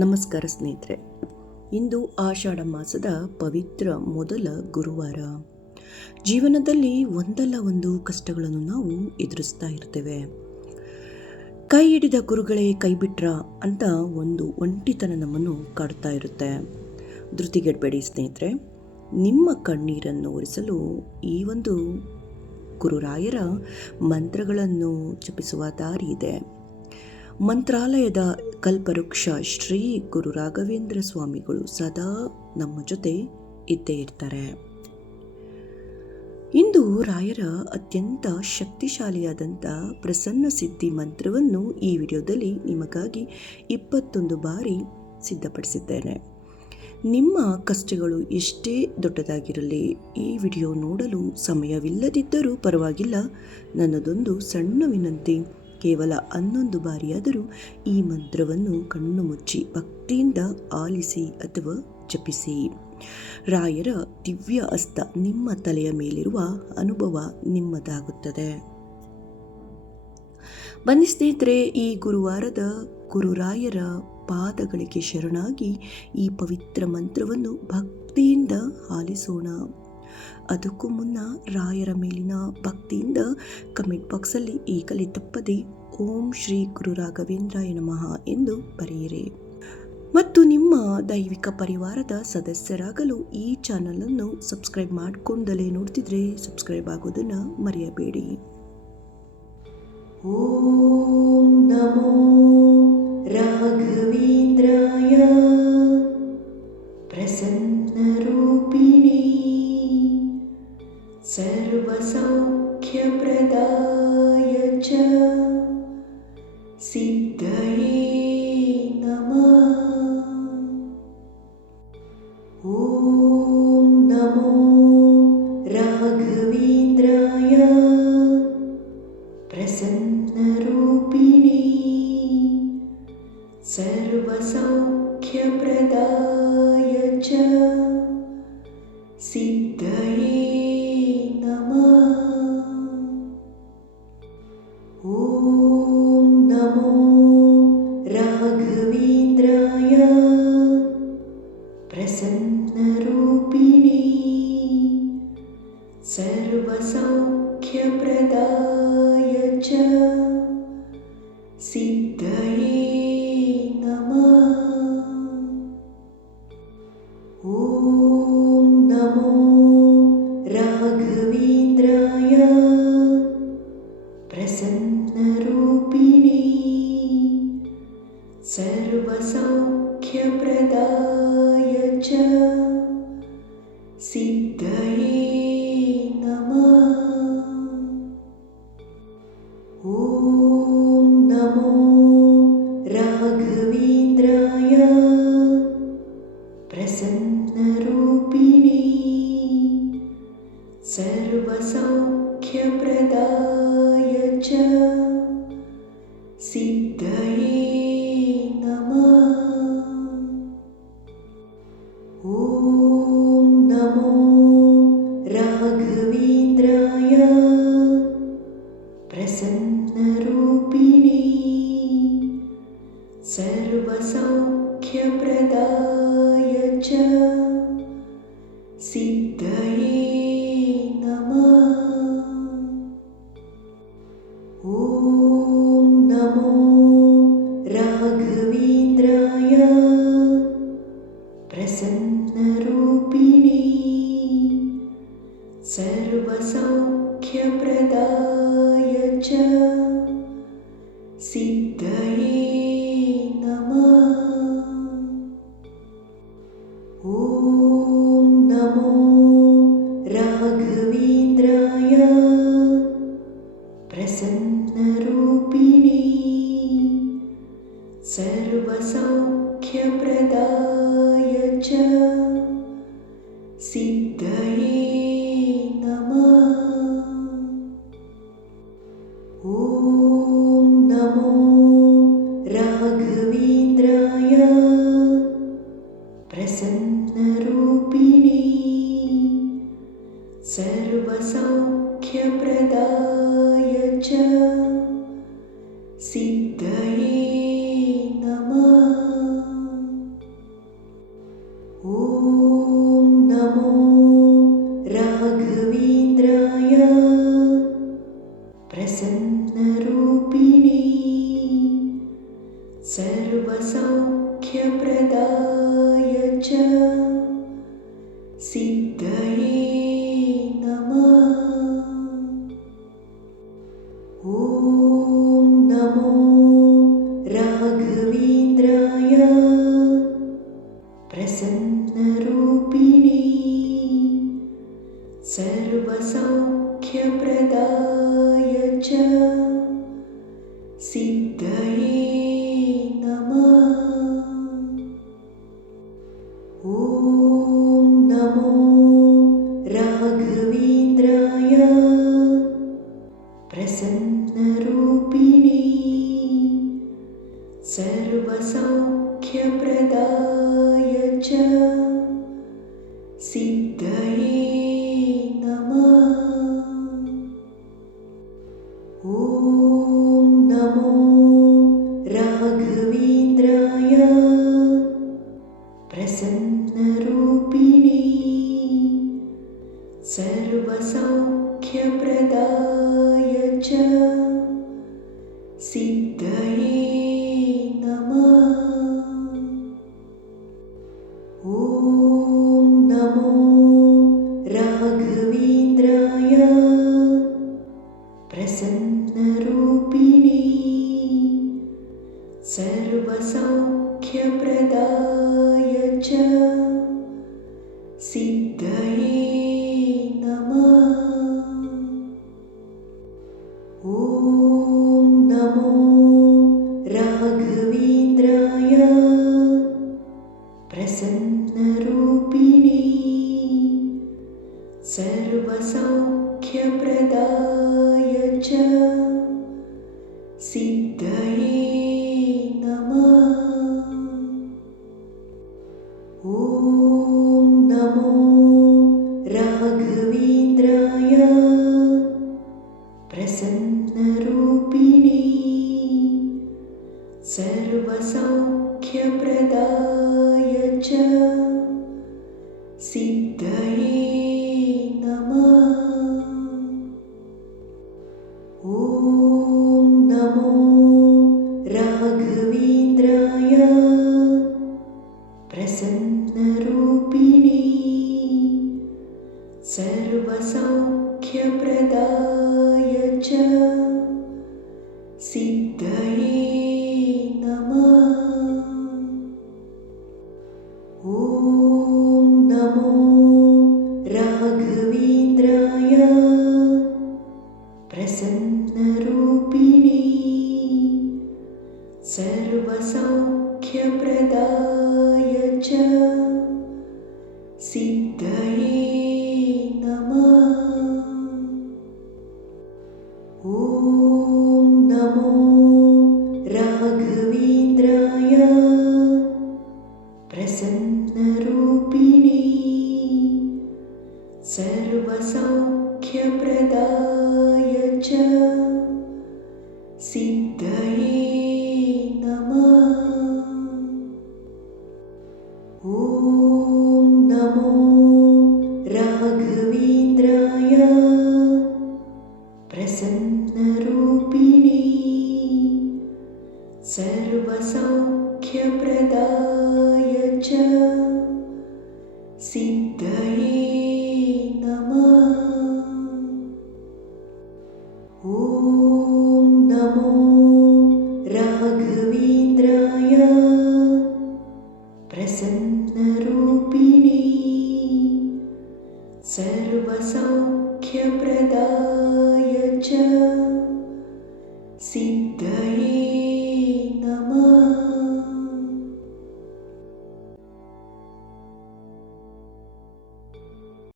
ನಮಸ್ಕಾರ ಸ್ನೇಹಿತರೆ. ಇಂದು ಆಷಾಢ ಮಾಸದ ಪವಿತ್ರ ಮೊದಲ ಗುರುವಾರ. ಜೀವನದಲ್ಲಿ ಒಂದಲ್ಲ ಒಂದು ಕಷ್ಟಗಳನ್ನು ನಾವು ಎದುರಿಸ್ತಾ ಇರ್ತೇವೆ. ಕೈ ಹಿಡಿದ ಗುರುಗಳೇ ಕೈ ಬಿಟ್ರ ಅಂತ ಒಂದು ಒಂಟಿತನ ನಮ್ಮನ್ನು ಕಾಡ್ತಾ ಇರುತ್ತೆ. ಧೃತಿಗೆಡಬೇಡಿ ಸ್ನೇಹಿತರೆ, ನಿಮ್ಮ ಕಣ್ಣೀರನ್ನು ಒರೆಸಲು ಈ ಒಂದು ಗುರುರಾಯರ ಮಂತ್ರಗಳನ್ನು ಜಪಿಸುವ ದಾರಿ ಇದೆ. ಮಂತ್ರಾಲಯದ ಕಲ್ಪವೃಕ್ಷ ಶ್ರೀ ಗುರು ರಾಘವೇಂದ್ರ ಸ್ವಾಮಿಗಳು ಸದಾ ನಮ್ಮ ಜೊತೆ ಇದ್ದೇ ಇರ್ತಾರೆ. ಇಂದು ರಾಯರ ಅತ್ಯಂತ ಶಕ್ತಿಶಾಲಿಯಾದಂಥ ಪ್ರಸನ್ನ ಸಿದ್ಧಿ ಮಂತ್ರವನ್ನು ಈ ವಿಡಿಯೋದಲ್ಲಿ ನಿಮಗಾಗಿ 21 ಬಾರಿ ಸಿದ್ಧಪಡಿಸಿದ್ದೇನೆ. ನಿಮ್ಮ ಕಷ್ಟಗಳು ಎಷ್ಟೇ ದೊಡ್ಡದಾಗಿರಲಿ, ಈ ವಿಡಿಯೋ ನೋಡಲು ಸಮಯವಿಲ್ಲದಿದ್ದರೂ ಪರವಾಗಿಲ್ಲ, ನನ್ನದೊಂದು ಸಣ್ಣ ವಿನಂತಿ. ಕೇವಲ 11 ಬಾರಿಯಾದರೂ ಈ ಮಂತ್ರವನ್ನು ಕಣ್ಣು ಮುಚ್ಚಿ ಭಕ್ತಿಯಿಂದ ಆಲಿಸಿ ಅಥವಾ ಜಪಿಸಿ. ರಾಯರ ದಿವ್ಯ ಹಸ್ತ ನಿಮ್ಮ ತಲೆಯ ಮೇಲಿರುವ ಅನುಭವ ನಿಮ್ಮದಾಗುತ್ತದೆ. ಬನ್ನಿ ಸ್ನೇಹಿತರೆ, ಈ ಗುರುವಾರದ ಗುರುರಾಯರ ಪಾದಗಳಿಗೆ ಶರಣಾಗಿ ಈ ಪವಿತ್ರ ಮಂತ್ರವನ್ನು ಭಕ್ತಿಯಿಂದ ಆಲಿಸೋಣ. ಅದಕ್ಕೂ ಮುನ್ನ ರಾಯರ ಮೇಲಿನ ಭಕ್ತಿಯಿಂದ ಕಮೆಂಟ್ ಬಾಕ್ಸಲ್ಲಿ ಈಗಲೇ ತಪ್ಪದೆ ಓಂ ಶ್ರೀ ಗುರು ರಾಘವೇಂದ್ರಾಯ ನಮಃ ಎಂದು ಬರೆಯಿರಿ. ಮತ್ತು ನಿಮ್ಮ ದೈವಿಕ ಪರಿವಾರದ ಸದಸ್ಯರಾಗಲು ಈ ಚಾನಲನ್ನು ಸಬ್ಸ್ಕ್ರೈಬ್ ಮಾಡಿಕೊಂಡಲೇ ನೋಡ್ತಿದ್ರೆ ಸಬ್ಸ್ಕ್ರೈಬ್ ಆಗೋದನ್ನು ಮರೆಯಬೇಡಿ. ಓಂ ನಮೋ ರಾಘವೇಂದ್ರಾಯ ಪ್ರಸನ್ನ ರೂಪಿಣಿ ಸರ್ವಸೌಖ್ಯಪ್ರದಾಯ ಚ ಸಿದ್ಧಯೇ ನಮಃ. ಓಂ ನಮೋ ರಾಘವೇಂದ್ರಾಯ ಪ್ರಸನ್ನ ರೂಪಿಣಿ ಸರ್ವಸೌಖ್ಯಪ್ರದಾಯ ಚ ಸಿದ್ಧಯೇ ನಮಃ. ಓಂ ನಮೋ ರಾಘವೇಂದ್ರಾಯ ಪ್ರಸನ್ನ ರೂಪಿಣಿ ಸರ್ವಸೌಖ್ಯಪ್ರದಾಯ ಚ ಸಿದ್ಧಯೇ ನಮಃ. ಓಂ ನಮೋ ರಾಘವೇಂದ್ರಾಯ ಪ್ರಸನ್ನ ರೂಪಿಣಿ ಸರ್ವಸೌಖ್ಯಪ್ರದಾಯ ಚ ಸಿದ್ಧಯೇ ನಮಃ. ಓಂ ನಮೋ ರಾಘವೇಂದ್ರಾಯ ಪ್ರಸನ್ನ ರೂಪಿಣಿ ಸರ್ವಸೌಖ್ಯಪ್ರದಾಯ ಚ ಸಿದ್ಧಯೇ ನಮಃ. ಓಂ ನಮೋ ರಾಘವೇಂದ್ರಾಯ ಪ್ರಸನ್ನ ರೂಪಿಣಿ ಸರ್ವಸೌಖ್ಯಪ್ರದಾಯ ಚ ಸಿದ್ಧಯೇ ನಮಃ. ಓಂ ನಮೋ ರಾಘವೇಂದ್ರಾಯ ಪ್ರಸನ್ನ ರೂಪಿಣಿ ಸರ್ವಸೌಖ್ಯಪ್ರದಾಯ ಚ ಸಿದ್ಧಯೇ ನಮಃ. ಓಂ ನಮೋ ರಾಘವೇಂದ್ರಾಯ ಪ್ರಸನ್ನ ರೂಪಿಣಿ ಸರ್ವಸೌಖ್ಯಪ್ರದಾಯ ಚ ಸಿದ್ಧಯೇ ನಮಃ. ಓಂ ನಮೋ ರಾಘವೇಂದ್ರಾಯ ಪ್ರಸನ್ನ ರೂಪಿಣಿ ಸರ್ವಸೌಖ್ಯಪ್ರದಾಯ ಚ ಸಿದ್ಧಯೇ ನಮಃ. सर्वसौख्यप्रदाय च सिद्धये नमः। ॐ नमो राघवेन्द्राय प्रसन्नरूपिणे सर्वसौख्यप्रदाय च सिद्धये नमः। ॐ नमो राघवेन्द्राय प्रसन्नरूपिणे सर्वसौख्यप्रदाय च सिद्धये नमः। ॐ नमो राघवेन्द्राय प्रसन्नरूपिणे सर्वसौख्यप्रदाय च सिद्धये नमः। ॐ नमो राघवेन्द्राय प्रसन्नरूपिणे सर्वसौख्यप्रदाय च सिद्धये नमः। ॐ नमो राघवेन्द्राय प्रसन्नरूपिणे सर्वसौख्यप्रदाय च सिद्धये नमः। ॐ नमो राघवेन्द्राय प्रसन्नरूपिणे सर्वसौख्यप्रदाय च सिद्धये नमः। ॐ नमो राघवेन्द्राय प्रसन्नरूपिणे सर्वसौख्यप्रदाय च सिद्धये नमः। ॐ नमो राघवेन्द्राय प्रसन्नरूपिणे सर्वसौख्यप्रदाय च सिद्धये नमः। ॐ नमो राघवेन्द्राय प्रसन्नरूपिणे सर्वसौख्यप्रदाय च सिद्धये नमः। ॐ नमो राघवेन्द्राय प्रसन्नरूपिणे सर्वसौख्यप्रदाय च सिद्धये नमः। ॐ नमो राघवेन्द्राय प्रसन्नरूपिणे सर्वसौख्यप्रदाय च सिद्धये